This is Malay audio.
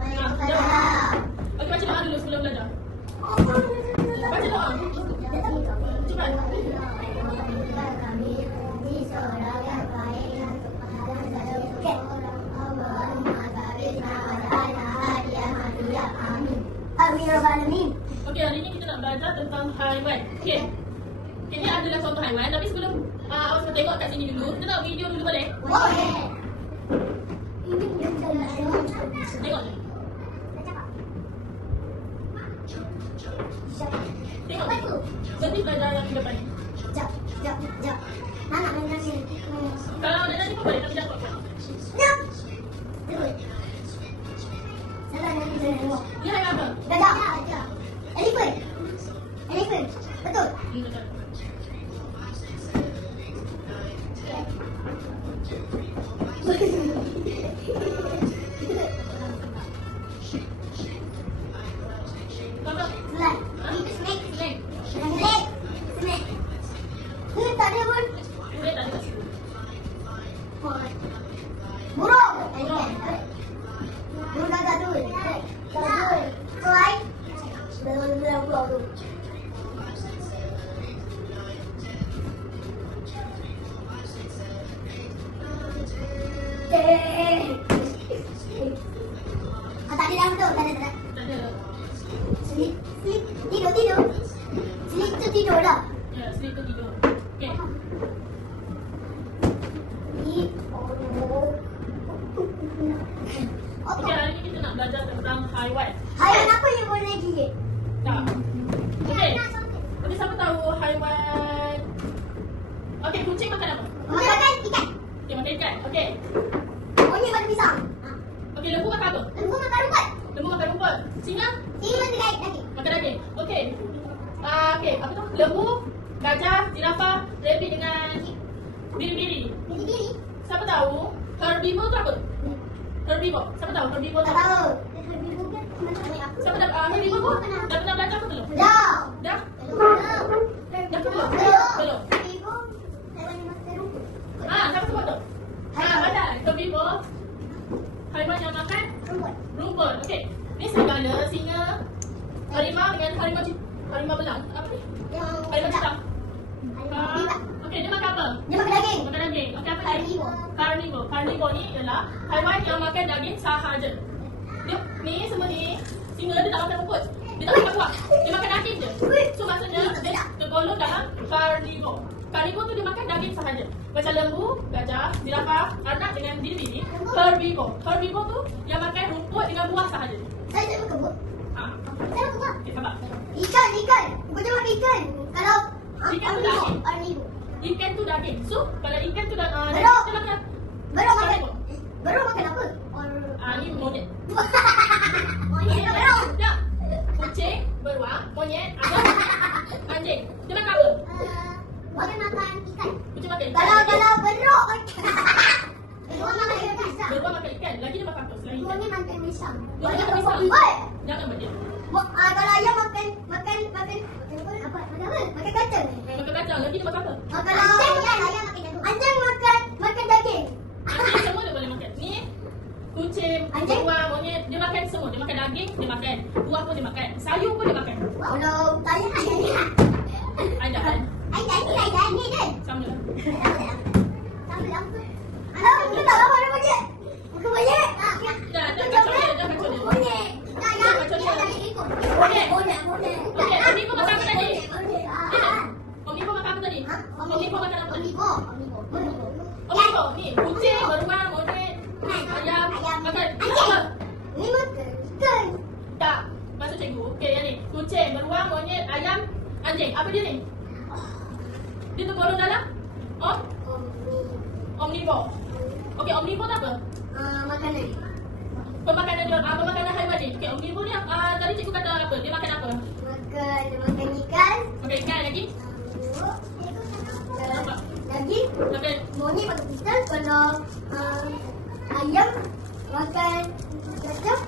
nampak? Okey, baca doa dulu sebelum belajar. Baca doa. Cepat. Okey, hari ni kita nak belajar tentang haiwan. Okey. Ini adalah contoh haiwan, tapi sebelum awak semua tengok kat sini dulu, kita tengok video dulu boleh? Boleh. Tengok ni. Tengok ni. Berhenti belajar yang di depan ni. Jap. Nak main nasi. Kalau nak nyanyi pun boleh, tapi jangan kuat. Jap. Salah nanti saya tengok. Ni haiwan apa? Gajah. Elephant. Betul. Betul. Apa? Snake. Snake. Ini tak ada pun. Boleh tak ada kat situ? Burung. Burung gagak tu. Fly. Burung tu. Tak ada dalam tu. Tak ada. Tak ada. Sleep. Tidur. Sleep tu tidur dah. Ya, snake tu tidur. Okey. Okey, hari ni kita nak belajar tentang haiwan. Haiwan apa yang boleh gigit? Tak. Okey. Okey, siapa tahu haiwan? Okey, kucing makan apa? Makan ikan. Okey, makan ikan. Okey. Monyet makan pisang. Okey, lembu makan apa? Lembu makan rumput. Lembu makan rumput. Singa Singa makan daging. makan daging. Okey. Okey, apa tu? Lembu, gajah, jirafah, rabbit dengan biri-biri. Biri. Siapa tahu herbivore tu apa? Herbivore. Siapa tahu herbivore tu Tak apa? tahu. Siapa dah herbivore tu? Dah pernah belajar ke belum? Dah. Dah? Dah ke belum? Belum. Belum. Siapa sebut tu? Betul. Herbivore. Haiwan yang makan rumput. Okey. Ni serigala, singa, harimau dengan harimau belang. Apa ni? Harimau citang. Okey, dia makan apa? Dia makan daging. Makan daging. Okey, apa ni? Carnivore ni ialah haiwan yang makan daging sahaja. Dia ni semua ni singa dia tak makan rumput. Dia tak makan buah. Dia makan daging je. So maksudnya dia tergolong dalam carnivore. Carnivore tu dia makan daging sahaja. Macam lembu, gajah, jirafah, anak dengan biri-biri. Herbivore. Herbivore tu yang makan rumput dengan buah sahaja. Saya tak makan buah. Saya makan buah. Okey, sabar. Ikan. Bukan makan ikan. Kalau Ikan tu daging. Omnivore. Ikan tu daging. So kalau ikan tu Beruk. daging tu makan. Beruk makan apa? Ni monyet. Monyet beruk. Tak. Kucing, beruang, monyet, ayam, anjing. Dia makan apa? Makan ikan. Kucing makan ikan. Kalau beruk makan. Beruk makan pisang. Beruang makan ikan. Lagi dia makan apa selain ikan? Monyet makan pisang. Monyet makan pisang. Oi. Jangan buat dia. Kalau ayam makan apa? Makan kacang. Makan kacang. Lagi dia makan apa? Kalau ayam makan jagung. Anjing makan daging. Anjing semua dia boleh makan. Ni kucing, Anjing? beruang, monyet, dia makan semua. Dia makan daging, dia makan. Buah pun dia makan. Sayur pun dia makan. Kalau tanya ayam. Ada kan? Ayam ni kan. Sama lah. Kita tak apa nak monyet. Makan monyet. Dah kacau dia. Monyet. Okey, omnivore makan apa tadi? Omnivore makan apa tadi? Omnivore makan apa tadi? Omnivore ni kucing, beruang, monyet, ayam makan apa? Ni makan. Tak. Maksud cikgu. Okey, yang ni. Kucing, beruang, monyet, ayam, anjing. Apa dia ni? Dia tergolong dalam omnivore. Okey, omnivore tu apa? Makanan. Pemakanan haiwan ni. Okey, omnivore ni tadi cikgu kata apa? Dia makan apa? Makan ikan. Makan ikan lagi? Nampak? Daging. Makan Monyet makan pisang. Kalau ayam makan kacang.